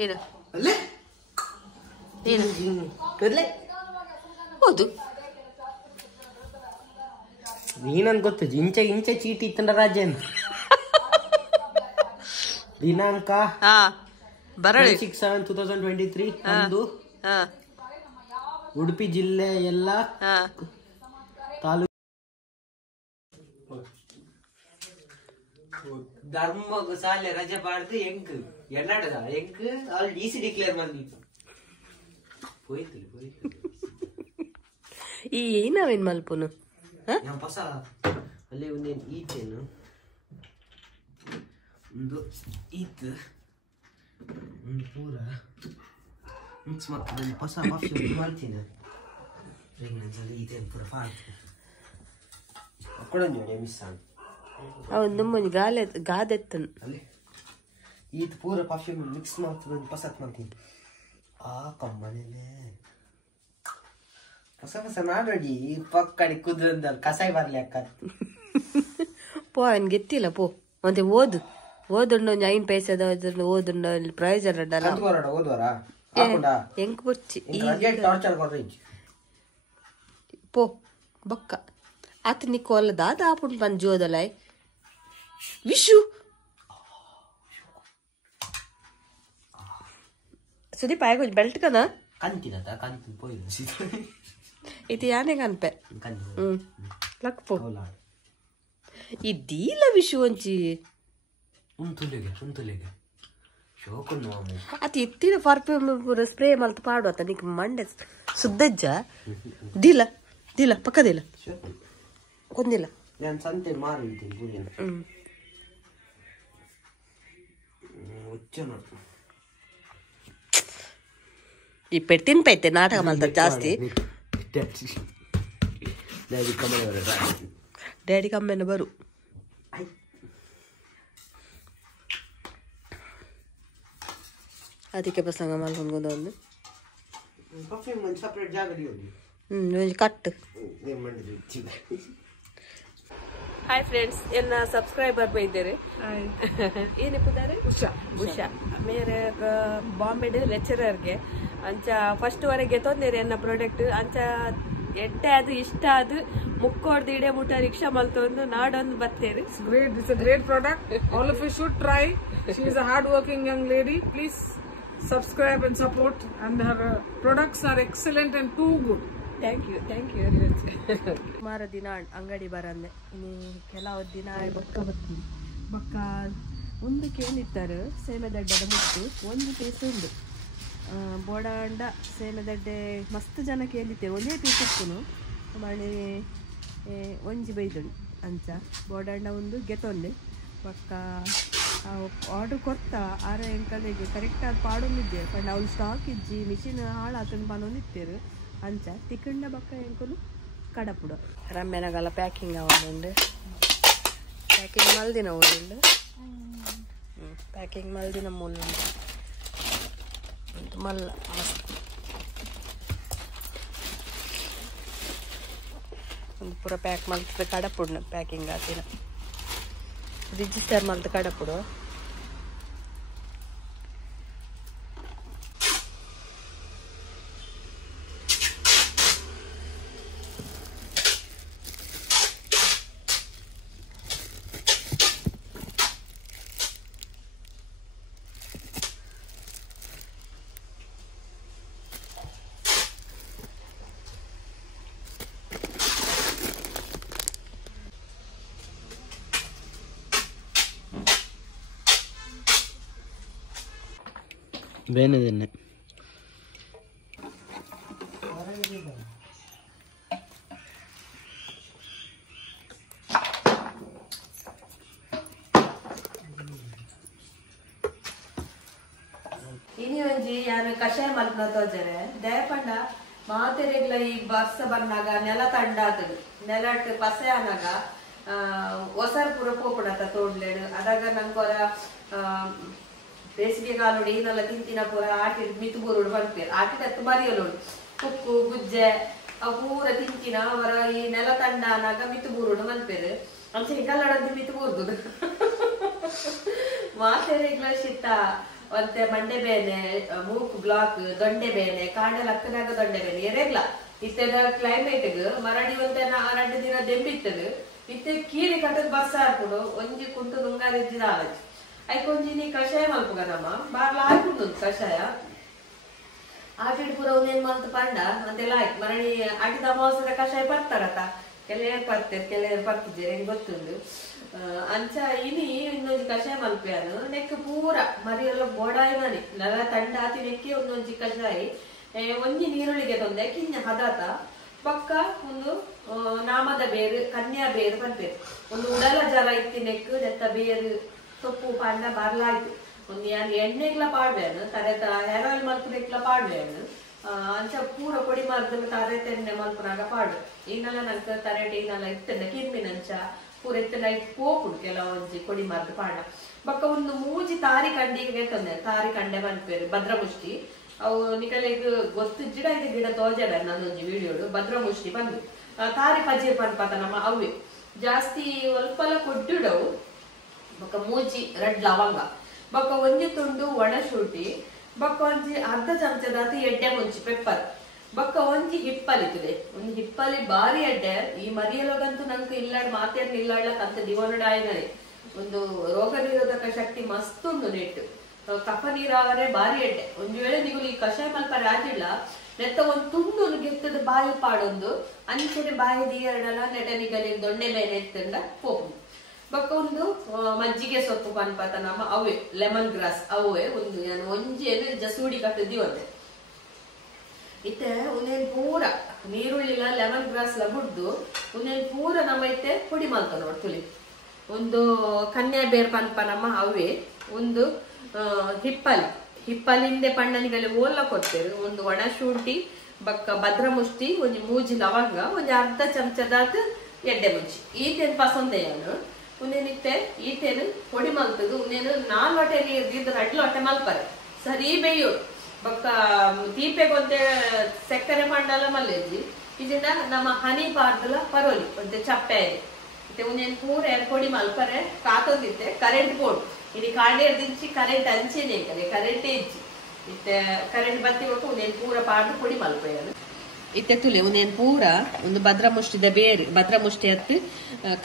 ಏನು ಏನು ಹೌದು ನೀನನ್ ಗೊತ್ತು ಇಂಚೆ ಚೀಟಿ ಇತ್ತಂಡ ರಾಜ್ಯ ದಿನಾಂಕ 6/7/2023 ಅಂದು ಉಡುಪಿ ಜಿಲ್ಲೆ ಎಲ್ಲ ತಾಲೂಕು ಧರ್ಮ ಶಾಲೆ ರಜೆ ಪಾಡ್ದು ಎಂಕ್ ಎನ್ನಾಡದ ಎಂಕ್ ಅಲ್ಲಿ ಡಿಸಿ ಡಿಕ್ಲೇರ್ ಬಂದಿತ್ತು ಹೋಯ್ತು ಈ ಏನವೇನ್ ಮಲ್ಪುನು ಹೊಸ ಅಲ್ಲಿ ಒಂದೇನು ಈತೇನು ಒಂದು ಈತ್ ಒಂದು ಪೂರ ಮಿಕ್ಸ್ ಮಾಡ್ತೀನಿ ಹೊಸ ಆಪ್ಷನ್ ಮಾಡ್ತೀನಿ ಪ್ರೆಗ್ನೆನ್ಸಲ್ಲಿ ಈತೇನು ಪೂರ ಫಾಡ್ತೀನಿ ಅಕ್ಕಡೊಂದು ಮಿಸ್ ಆಗಿ ಅವನು ನಮ್ಮನಿ ಗಾದೆತ್ತನು ಅಲ್ಲಿ ಈತ್ ಪೂರ ಪರ್ಫ್ಯೂಮ್ ಮಿಕ್ಸ್ ಮಾಡ್ತೀನಿ ಪಸತ್ ಮಾಡ್ತೀನಿ ಆ ಕಮ್ಮನೇನೆ ಹೊಸ ನಾಡೋಡಿ ಪಕ್ಕಡಿ ಕುದ್ರಂದಲ್ಲಿ ಕಸಾಯಿ ಬರ್ಲಿ ಅಕ್ಕ ಪೋ ಅವನ್ ಗೆತ್ತಿಲ್ಲ ಪೋ ಮತ್ತೆ ಓದುಂಡು ಒಂದು 5 ಪೈಸದ ಓದುಂಡು ಪ್ರಯೋಜನ ಓದುವರ ಹೆಂಗ್ ಬರ್ಚಿ ಪೋ ಬೊಕ್ಕ ಆತ ನಿಕ್ಕೋಲ್ಲ ದಾದ ಆಪುಂಡು ಬಂದು ಜೋದಲ್ಲ ವಿಶು ಸುದೀಪ್ ಆಗ ಬೆಲ್ಟ್ ಕದ ಇದು ಯಾನೆ ಕನ್ಪೆ ಲಕ್ಪು ಇದೀಲ ವಿಶು ಒಂಚಿ ಅತಿ ಎತ್ತಿನ ಪರ್ಫ್ಯೂಮ್ ಪೂರ ಸ್ಪ್ರೇ ಮಲ್ತ ಪಾಡುವತ್ತ ನಿಕ್ ಮಂಡೆ ಸುದ್ದಜ್ಜ ದಿಲ್ಲ ಪಕ್ಕದಿಲ್ಲ ಕೊಂದಿಲ್ಲ ನಾನು ಸಂತೆ ಮಾರಿದ್ದೀನಿ ಈ ಪೆಟ್ಟಿನ ಪೈತೆ ನಾಟಕ ಮಲ್ತ ಜಾಸ್ತಿ ಡ್ಯಾಡಿ ಕಮ್ಮೆನ ಬರು ಅದಕ್ಕೆ ಪ್ರಸಂಗ ಮಲ್ಕೊಂಡ್ ಒಂದು ಕಟ್ ಹಾಯ್ ಫ್ರೆಂಡ್ಸ್ ಎನ್ನ ಸಬ್ಸ್ಕ್ರೈಬರ್ ಬೈದೇರೆ ಏನಿದ್ದಾರೆ ಉಷಾ ಮೇರೆ ಬಾಂಬೆ ಲೆಕ್ಚರರ್ಗೆ ಅಂಚ ಫಸ್ಟ್ ವರೆಗೆ ತೊಂದರೆ ಎನ್ನ ಪ್ರಾಡಕ್ಟ್ ಅಂಚ ಎಡ್ಡೆ ಅದು ಇಷ್ಟ ಅದು ಮುಕ್ಕೋಡ್ದು ಇಡೆ ಮುಟ್ಟ ರಿಕ್ಷಾ ಮಲ್ತೊಂದು ನಾಡೊಂದು Battery. It's a great product. All of you should try. She is a hard-working young lady. Please subscribe and support. And her products are excellent and too good. Thank you very much. ಸುಮಾರು ದಿನ ಅಂಗಡಿ ಬರಂದೆ ಇನ್ನು ಕೆಲವು ದಿನ ಬಕ್ಕ ಒಂದು ಕೇಳಿತ್ತಾರೆ ಸೇಮೆದಡ್ಡದ ಮುಟ್ಟು ಒಂದು ಪೀಸ್ ಉಂಡು ಬೋಡಾಂಡ ಸೇಮೆದಡ್ಡೆ ಮಸ್ತ್ ಜನ ಕೇಳಿತ್ತೇವೆ ಒಂದೇ ಪೀಸ್ ಉಪ್ಪುನು ಮಣಿ ಒಂಜಿ ಬೈದುಂಡು ಅಂಚ ಬೋಡಾಂಡ ಒಂದು ಗೆತೊಂಡೆ ಪಕ್ಕ ಆರ್ಡ್ರ್ ಕೊತ್ತ ಆರ ಎಂಕಲಿಗೆ ಕರೆಕ್ಟಾಗಿ ಪಾಡೊಂದಿದ್ದೆ ಪಂಡ ಅವ್ಳು ಸ್ಟಾಕ್ ಇಜ್ಜಿ ಮಿಷಿನ್ ಹಾಳಾತಂದು ಬಂದೊಂದಿತ್ತೇರು ಅಂಚ ತಿಕ್ಕಂಡ ಬಕ್ಕ ಎಂಕಲು ಕಡಪುಡು ರಮ್ಯನಗಲ್ಲ ಪ್ಯಾಕಿಂಗ್ ಅವನುಂಡು ಪ್ಯಾಕಿಂಗ್ ಮಲ್ದಿನ ಊರುಂಡು ಪ್ಯಾಕಿಂಗ್ ಮಲ್ದಿನ ಮೂಲುಂಡು ಮಲ್ಲ ಮಸ್ತ್ ಒಂದು ಪೂರ ಪ್ಯಾಕ್ ಮಲ್ತ ಕಡಪುಡು ಪ್ಯಾಕಿಂಗ್ ಆತಿನ ರಿಜಿಸ್ಟರ್ ಮಲ್ತ ಕಡಪುಡು ಬೇನೆ ತಿನ್ನೆ ಇನಿ ಒಂಜಿ ಯಾರು ಕಷಾಯ ಮಲ್ಪನ ತೋಜನೆ ದಯಪಂಡ ಮಾತೆರೆಗ್ಲ ಈ ಬರ್ಸ ಬಂದಾಗ ನೆಲ ತಂಡಾತದು ನೆಲಟ್ ಪಸೆ ಆನಾಗ ಒಸರ್ ಪೂರ ಪೋಪುಡತ ತೋಡ್ಲೇಡು ಅದಾಗ ನಂಗೊರ ಬೇಸಿಗೆ ಕಾಲೋಡು ಏನೆಲ್ಲ ತಿಂತಿನ ಪೂರ ಆಟಿಡ್ ಮಿತು ಬೂರುಡು ಬಂದ್ಪೇರು ಆಟಿಡ್ ಹತ್ತು ಮರಿಯಲೋಡು ಕುಕ್ಕು ಗುಜ್ಜೆ ಅವು ಪೂರ ತಿಂತಿನ ಅವರ ಈ ನೆಲ ತಂಡ ಆನಾಗ ಮಿತು ಬೂರುಡು ಬಂದ್ಪೇರು ಅಂಚೆ ಕಲ್ಲಡದ್ದು ಮಿತು ಬೂರ್ದು ಮಾತೆರೆಗ್ಲ ಶಿತ್ತ ಮತ್ತೆ ಮಂಡೆ ಬೇನೆ ಮೂಕ್ ಬ್ಲಾಕ್ ದೊಂಡೆ ಬೇನೆ ಕಾಂಡೆ ಲಕ್ಕನಾಗ ದೊಂಡೆ ಬೇನೆ ಎರೆಗ್ಲ ಇತ್ತದ ಕ್ಲೈಮೇಟ್ ಮರಡಿ ಒಂದೇನ 2 ದಿನ ದೆಂಬಿತ್ತದು ಇತ್ತೆ ಕೀರಿ ಕಟ್ಟದ ಬಸ್ ಹಾಕೊಂಡು ಒಂಜಿ ಕುಂಟು ನುಂಗಾರಿದ್ದಿದ ಆಲಜಿ ಐಕೊಂಜಿನಿ ಕಷಾಯ ಮಲ್ಪುಗ ನಮ್ಮ ಬಾರ್ಲ ಹಾಕೊಂಡು ಕಷಾಯ ಆಟಿಡ್ ಪೂರ ಒಂದೇನ್ ಮಲ್ತು ಪಂಡ ಅಂತೆಲ್ಲ ಆಯ್ತು ಮರಳಿ ಆಟಿದ ಅಮಾವಾಸ್ಯದ ಕಷಾಯ ಬರ್ತಾರತ ಕೆಲವರು ಬರ್ತಾರೆ ಕೆಲವರು ಬರ್ತಿದ್ದೀರಿ ಗೊತ್ತುಂಡು ಅಂಚ ಇನಿ ಇನ್ನೊಂದು ಕಷಾಯ ಮಲ್ಪೆಯನು ನೆಕ್ ಪೂರ ಮರಿಯೆಲ್ಲ ಬೋಡಾಯಿ ಮನಿ ನೆಲ ತಂಡ ಆತಿ ನೆಕ್ಕಿ ಒಂದೊಂಜಿ ಕಷಾಯ ಒಂಜಿ ನೀರುಳ್ಳಿಗೆ ತೊಂದೆ ಕಿಂಜ ಹದಾತ ಪಕ್ಕ ಒಂದು ನಾಮದ ಬೇರು ಕನ್ಯಾ ಬೇರು ಬರ್ಬೇಕು ಒಂದು ಉಡಲ ಜಲ ಇತ್ತಿ ನೆಕ್ ನೆತ್ತ ಬೇರು ಸೊಪ್ಪು ಪಾಂಡ ಬರ್ಲಾಯ್ತು ಒಂದು ಎಣ್ಣೆಗ್ಲ ಪಾಡ್ಬೇನು ತರೆತ ಹೇರ್ ಆಯಿಲ್ ಮಲ್ಪುನೆಗ್ಲ ಪಾಡ್ಬೇನು ಅಂಚ ಪೂರ ಪೊಡಿ ಮಲ್ಪು ತರೆತೆಣ್ಣೆ ಮಲ್ಪುನಾಗ ಪಾಡು ಈನೆಲ್ಲ ನಂಗೆ ತರೆಟೆ ಈನೆಲ್ಲ ಇತ್ತಂಡ ಕಿರ್ಮಿನಂಚ ಪೂರ ಎತ್ತನ ಇಟ್ಟು ಪೋಪುಡು ಕೆಲವೊಂಜಿ ಪೊಡಿ ಮಲ್ಪು ಪಾಂಡ ಬಕ್ಕ ಒಂದು ಮೂಜಿ ತಾರಿ ಕಂಡಿಗೆ ತಂದೆ ತಾರಿ ಕಂಡೆ ಮಲ್ಪೇರು ಭದ್ರಮುಷ್ಟಿ ಅವು ನಿಕಲೆಗ್ ಗೊತ್ತು ಗಿಡ ಇದೆ ಗಿಡ ತೋಜಡ ನನ್ನೊಂಜಿ ವಿಡಿಯೋಡು ಭದ್ರಮುಷ್ಟಿ ಬಂದು ತಾರಿ ಪಜೀರ್ ಪನ್ಪತ ನಮ್ಮ ಅವೇ ಜಾಸ್ತಿ ಒಲ್ಪಲ ಕೊಡ್ಡಿಡವು ಬೊಕ್ಕ ಮೂಜಿ ರೆಡ್ ಲವಂಗ ಬೊಕ್ಕ ಒಂಜಿ ತುಂಡು ಒಣ ಶುಂಠಿ ಬೊಕ್ಕ ಒಂಜಿ ಅರ್ಧ ಚಮಚದಾತಿ ಎಡ್ಡೆ ಮುಂಚಿ ಪೆಪ್ಪರ್ ಬೊಕ್ಕ ಒಂಜಿ ಹಿಪ್ಪಲಿತದೆ ಒಂದು ಹಿಪ್ಪಲಿ ಬಾರಿ ಎಡ್ಡೆ ಈ ಮರಿಯಲೋಗಂತೂ ನಂಗೆ ಇಲ್ಲಾಡ್ ಮಾತೇನು ಇಲ್ಲಾಡ್ಲಕ್ ಅಂತ ದಿವನಡಾಯಿನರಿ ಒಂದು ರೋಗ ನಿರೋಧಕ ಶಕ್ತಿ ಮಸ್ತ್ ಉಂಡು ನೆಟ್ಟು ಕಫ ನೀರಾವರೆ ಬಾರಿ ಎಡ್ಡೆ ಒಂದ್ ವೇಳೆ ನೀವು ಈ ಕಷಾಯ ಮಲ್ಪರೆ ಆಗಿಲ್ಲ ನೆತ್ತ ಒಂದ್ ತುಂಡು ಗೆತ್ತದ ಬಾಯಿ ಪಾಡೊಂದು ಅಂಚೆನೆ ಬಾಯಿ ದೀಯರ್ಡಲ ನೆಟನಿಗಲಿ ದೊಣ್ಣೆ ಮೇಲೆ ಎತ್ತಂಡ ಹೋಗು ಬೊಕ್ಕ ಒಂದು ಮಜ್ಜಿಗೆ ಸೊಪ್ಪು ಪನ್ಪತ ನಮ್ಮ ಅವೇ ಲೆಮನ್ ಗ್ರಾಸ್ ಅವೇ ಒಂದು ನಾನು ಒಂಜೇನು ಜಸೂಡಿ ಕಟ್ಟದಿ ಒಂದೆ ಇತ್ತೆ ಉನೇನ್ ಪೂರ ನೀರುಳ್ಳಿಲ ಲೆಮನ್ ಗ್ರಾಸ್ ಲ ಬುಡ್ದು ಉನೇನ್ ಪೂರ ನಮ್ಮ ಇತ್ತೆ ಪುಡಿ ಮಲ್ತ ನೋಡ್ ತುಳಿ ಒಂದು ಕನ್ಯಾ ಬೇರ್ ಪನ್ಪ ನಮ್ಮ ಅವೇ ಒಂದು ಹಿಪ್ಪಲಿಂದೆ ಪಣ್ಣನಿಗಲ್ಲಿ ಓಲ್ಲ ಕೊಡ್ತೇವೆ ಒಂದು ಒಣ ಶುಂಠಿ ಬಕ್ಕ ಭದ್ರಮುಷ್ಟಿ ಒಂದು ಮೂಜಿ ಲವಂಗ ಒಂದು ಅರ್ಧ ಚಮಚದಾತ ಎಡ್ಡೆ ಮುಂಚಿ ಈತೇನು ಪಸಂದೆಯನು ಉನೇನಿತ್ತೆ ಈತೇನು ಪೊಡಿ ಮಲ್ತದು ಉನೇನು 4 ಲೋಟೆ ನೀರು ದಿಂದ 2 ಲೋಟೆ ಮಲ್ಪರೆ ಸರಿ ಬೇಯೋಡು ಬಕ್ಕ ದೀಪೆಗೊಂದೆ ಸಕ್ಕರೆ ಮಂಡಲ ಮಲ್ಲೇಜಿ ಇದನ್ನ ನಮ್ಮ ಹನಿ ಪಾರ್ದಲ ಪರೋಲಿ ಒಂದೆ ಚಪ್ಪೆ ಮತ್ತೆ ಉನೇನು ಪೂರ ಪೊಡಿ ಮಲ್ಪರೆ ಕಾತೊಂದಿತ್ತೆ current board ini kader dinchi current anchene kare current age itte current batti bokku unen pura paadu podi malpeyanu itte tule unen pura undu ಭದ್ರಮುಷ್ಟಿದ ಬೇರು ಭದ್ರಮುಷ್ಟಿ ಅತ್ತು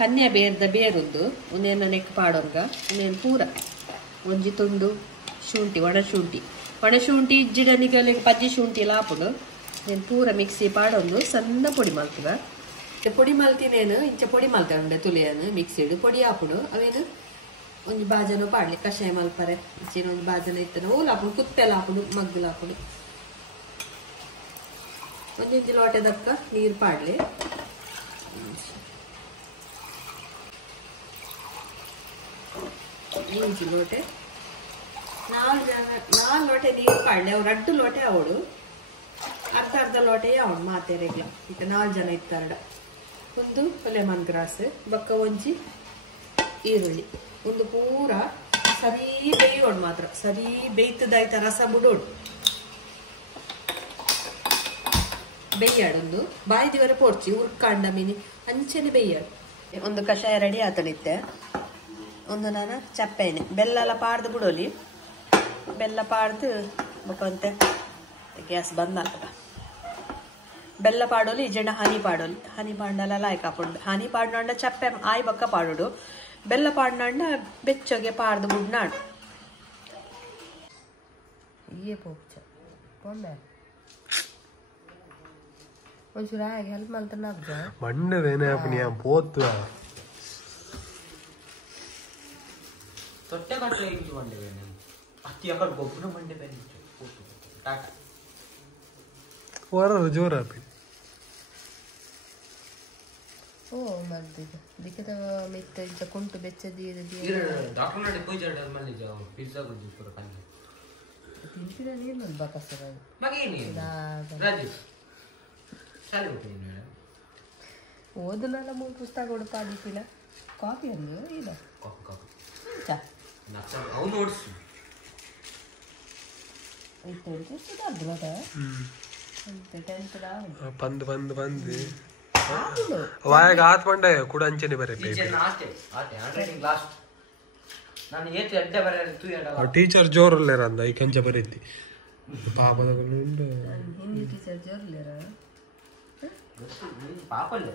ಕನ್ಯಾ ಬೇರದ ಬೇರುಂದು ಉನೇನ ನೆಕ್ ಪಾಡೋಂಗ ಉನೇನ್ ಪೂರ ಒಂಜಿ ತುಂಡು ಶುಂಠಿ ಒಣ ಶುಂಠಿ ಇಜ್ಜಿಡನಿಗಲೆ ಪಜ್ಜಿ ಶುಂಠಿ ಲಾಪುಡು నేను ಪೂರ ಮಿಕ್ಸಿ ಪಾಡೊಂದು ಸಣ್ಣ ಪೊಡಿ ಮಲ್ತುಗ ಪೊಡಿ ಮಲ್ತಿನೇನು ಇಂಚ ಪೊಡಿ ಮಲ್ತ ಉಂಡೆ ತುಳಿಯನು ಮಿಕ್ಸಿಡು ಪೊಡಿ ಹಾಪುಡು ಅವೇನು ಒಂದು ಬಾಜನು ಪಾಡ್ಲಿ ಕಷಾಯ ಮಲ್ಪರೆ ಇಂಚಿನ ಒಂದು ಬಾಜನ ಇತ್ತನ ಓಲ್ ಹಾಪುಡು ಕುತ್ತೆಲ್ಲ ಹಾಪುಡು ಮಗ್ಗಲು ಹಾಪುಡು ಒಂದೊಂದು ಲೋಟೆ ದಕ್ಕ ನೀರು ಪಾಡ್ಲಿ ಇಂಚು ಲೋಟೆ 4 ಲೋಟೆ ನೀರು ಪಾಡ್ಲಿ ಅವ್ರು 2 ಲೋಟೆ ಅವಳು ಅರ್ಧ ಲೋಟೆ ಅವಳು ಮಾತೆರೆಗ್ಲ ಇತ್ತ 4 ಜನ ಇತ್ತಾರಡ ಒಂದು ಲೆಮನ್ ಗ್ರಾಸ್ ಬಕ್ಕ ಒಂಜಿ ಈರುಳ್ಳಿ ಒಂದು ಪೂರ ಸರಿ ಬೇಯೋಡು ಮಾತ್ರ ಸರಿ ಬೇಯ್ತದಾಯ್ತ ರಸ ಬಿಡೋಡು ಬೇಯ್ಯಾಡೊಂದು ಬಾಯಿ ದಿವರ ಪೋಡ್ಚಿ ಉರ್ಕಾಂಡ ಮೀನಿ ಅಂಚೆನೆ ಬೇಯ್ಯಾಡು ಒಂದು ಕಷಾಯ ರೆಡಿ ಆತನಿತ್ತೆ ಒಂದು ನಾನು ಚಪ್ಪೆನೆ ಬೆಲ್ಲ ಎಲ್ಲ ಪಾಡ್ದು ಬಿಡೋಲಿ ಬೆಲ್ಲ ಪಾಡ್ದು ಬಕ್ಕಂತೆ ಗ್ಯಾಸ್ ಬಂದ್ ಮಾಡ್ತದ ಬೆಲ್ಲ ಪಾಡೋಲಿ ಇಜೆಂಡ ಹನಿ ಪಾಡೋಲಿ ಹನಿ ಪಾಂಡಲ್ಲ ಲಾಯ್ಕ್ ಹಾಕೊಂಡು ಹನಿ ಪಾಡ್ನಂಡ ಚಪ್ಪೆ ಆಯ್ ಬಕ್ಕ ಪಾಡೋಡು ಬೆಲ್ಲ ಪಾಡ್ನಂಡ ಬೆಚ್ಚಗೆ ಪಾಡ್ದು ಬುಡ್ನಾಡು ये पोच कौन है ಒಂಚೂರು ಆಗಿ ಹೆಲ್ಪ್ ಮಾಡ್ತಾನೆ ಅಬ್ಜ ಮಂಡವೇನೆ ಅಪ್ಪನಿ ಆ ಪೋತು ತೊಟ್ಟೆ ಕಟ್ಲೆ ಇಂಚು ಮಂಡವೇನೆ ಅತ್ತಿ ಅಕಡ್ ಗೊಬ್ಬನ ಮಂಡೆ ಬೆನ್ ಪೋತು ಟಾಟಾ ವರ ಜೋರ ಅಪ್ಪಿ ಓ ಮಲ್ದಿದೆ ದಿಕ್ಕದ ಮಿತ್ತ ಇಂಚ ಕುಂಟು ಬೆಚ್ಚದಿ ಡಾಕ್ಟರ್ ನಡೆ ಹೋಯ್ ಜಡ ಮಲ್ಲಿ ಜಾವ್ ಪಿಜ್ಜಾ ಗುಜ್ಜು ಪುರ ಕಂದೆ ತಿಂತಿರ ನೀನು ಒಂದು ಬಕಸರ ಮಗೇನಿ ರಾಜು ಶಾಲೆ ಹೋಗ್ತೀನಿ ಓದನಲ್ಲ 3 ಪುಸ್ತಕ ಕೊಡ್ಪಾದಿಲ್ಲ ಕಾಪಿ ಅನ್ನು ಇಲ್ಲ ಕಾಪಿ ಚಾ ನಚ್ಚ ಅವು ನೋಟ್ಸ್ ಐತೆ ಸುಧಾರ್ದ್ರಟ ಅಂತ ಟೆಂತ್ ದಾ ಬಂದ್ ವಾಯಗ ಹಾತ್ ಮಂಡೆ ಕೂಡ ಅಂಚನೆ ಬರೆ ಆತೆ ಹ್ಯಾಂಡ್ ರೈಟಿಂಗ್ ಲಾಸ್ಟ್ ನಾನು ಏತು ಎಡ್ಡೆ ಬರ ತೂಯಡ ಟೀಚರ್ ಜೋರಲ್ಲೇರ ಅಂದ ಈ ಕಂಚ ಬರೀತಿ ಪಾಪದ ಹಿಂದಿ ಟೀಚರ್ ಜೋರ್ಲೇರ ಪಾಪಲ್ಲ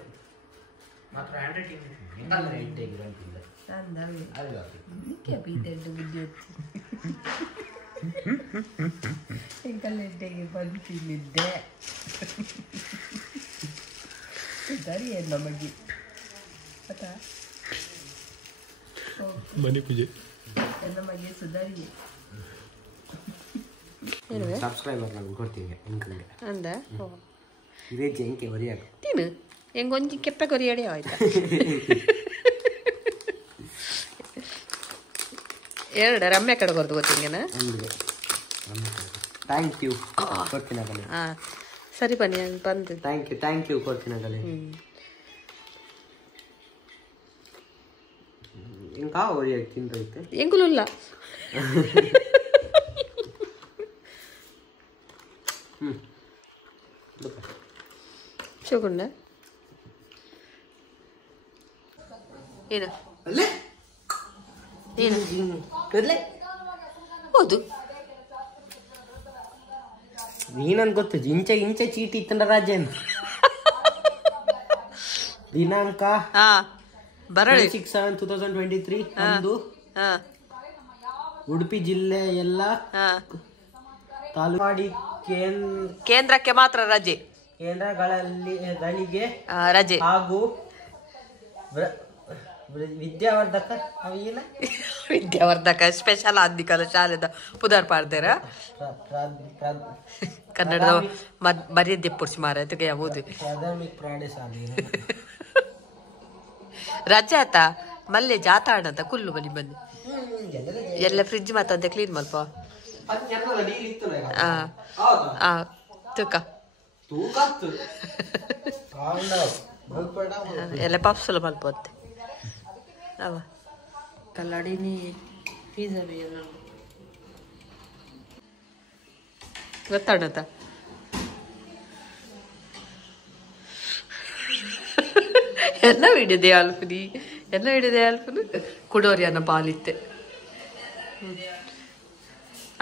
ಮಾತ್ರ ಹ್ಯಾಂಡ್ ರೈಟಿಂಗ್ ಎಂತಂದ್ರೆ ಇಟ್ಟೇಗಿರಂತಿಲ್ಲ ಅಂದಾವೆ ಅಲ್ವಾ ನಿಕ್ಕೆ ಬೀದೆಡ್ಡು ಬುದ್ಧಿ ಎಂಕಲ್ಲೆಡ್ಡೆಗೆ ಬಂತಿಲ್ಲಿದ್ದೆ ಸರಿ ನಮಗೆ ಆಯ್ತಾ ಮನೆ ಪೂಜೆ ನಮಗೆ ಸುಧಾರಿ ಸಬ್ಸ್ಕ್ರೈಬರ್ ನಾನು ಕೊಡ್ತೀನಿ ಅಂಕಲ್ಗೆ ಅಂದ ಇದೇ ಜಂಕೆ ಒರಿಯಾಗ ತಿನ್ನು ಹೆಂಗೊಂದು ಕೆಪ್ಪೆ ಕೊರಿಯಡೆ ಆಯ್ತಾ ಎರಡು ರಮ್ಯ ಕಡೆ ಕೊರ್ದು ಗೊತ್ತಿಂಗನ ಥ್ಯಾಂಕ್ ಯು ಕೊಡ್ತೀನಿ ಕಲೆ ಹಾಂ ಸರಿ ಬನ್ನಿ ಬಂದು ಥ್ಯಾಂಕ್ ಯು ಕೊಡ್ತೀನಿ ಕಲೆ ఇంకా ఒరియా తింటైతే ఎంగులుల్ల చూడండి ఏనా అల్లే ఏనా అల్లే ಹೌದು ನೀನನ್ ಗೊತ್ತು ಇಂಚೆ ಚೀಟಿ ಇತ್ತಂಡ ರಾಜೇನ್ ದಿನಾಂಕ ಹಾ ಬರಳಿ 6/7/2023 ಅಂದು ಉಡುಪಿ ಜಿಲ್ಲೆ ಎಲ್ಲ ತಾಲೂಕು ಕೇಂದ್ರಕ್ಕೆ ಮಾತ್ರ ರಜೆ ಕೇಂದ್ರಗಳಿಗೆ ರಜೆ ಹಾಗೂ ವಿದ್ಯಾವರ್ಧಕ ಸ್ಪೆಷಲ್ ಆದಿಕಲ ಶಾಲೆದ ಪುದರ್ ಪಾಡ್ದೇರ ಕನ್ನಡದ ಬರೆಯದ್ದೆ ಪುರ್ಸಿ ಮಾರ ಯಾವುದು ಪ್ರಾಥಮಿಕ ಪ್ರೌಢಶಾಲೆ ರಜೆ ಆತ ಮಲ್ಲೆ ಜಾತಾಡ ಅಂತ ಕುಲ್ಲು ಬನ್ನಿ ಬನ್ನಿ ಎಲ್ಲ ಫ್ರಿಜ್ ಮಾತಂತೆ ಕ್ಲೀನ್ ಮಲ್ಪ ತೂಕ ಎಲ್ಲ ಪಾಪ್ಸಲ ಮಲ್ಪಂತೆ ಅವ ಕಲ್ಲಡಿನಿ ಪಿಜ್ಜಾ ಗೊತ್ತಾಡತ್ತ ಎಲ್ಲ ವಿಡಿಯೋದೆ ಆಲ್ಫುನಿ ಎಲ್ಲ ವಿಡಿಯೋದೆ ಆಲ್ಫುನು ಕುಡೋರಿ ಅನ್ನ ಪಾಲಿತ್ತೆ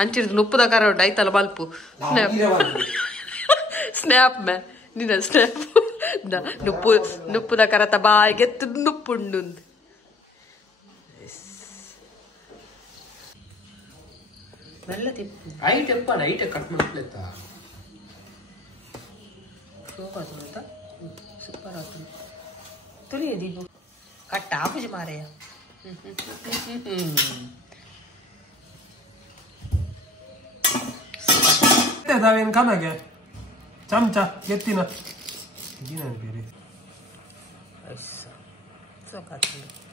ಅಂಚಿಡ್ದು ನುಪ್ಪುದ ಕರ ಉಂಟು ಆಯ್ತಲ್ಲ ಮಲ್ಪು ಸ್ನ್ಯಾಪ್ ಮೇ ನಿನ್ನ ಸ್ನ್ಯಾಪ್ ನುಪ್ಪುದ ಕರತ ಬಾಯಿಗೆ ನುಪ್ಪುಂಡು ಮೆಲ್ಲ ತಿಪ್ಪು ಐಟ್ ಎಪ್ಪಲ್ಲ ಐಟ್ ಕಟ್ ಮಾಡ್ಲಿತ್ತ ಸೂಪರ್ ಆಗ್ತದೆ ತುಳಿಯದೀಗು ಕಟ್ಟ ಆಪುಜಿ ಮಾರೆಯ ನಾವೇನು ಕಮಗೆ ಚಮಚ ಎತ್ತಿನ ಬೇರೆ ಸಾಕಾಗ್ತದೆ